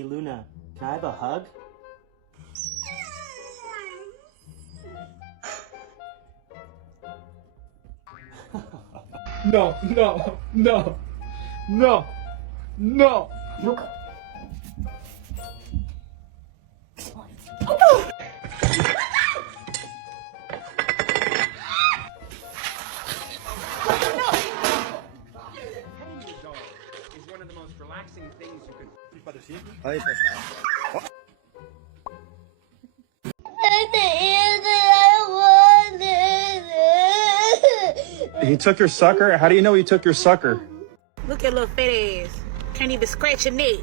Hey Luna, can I have a hug? No, no, no, no, no. Is one of the most relaxing things you can. He took your sucker? How do you know he took your sucker? Look at little fat ass. Can't even scratch your neck.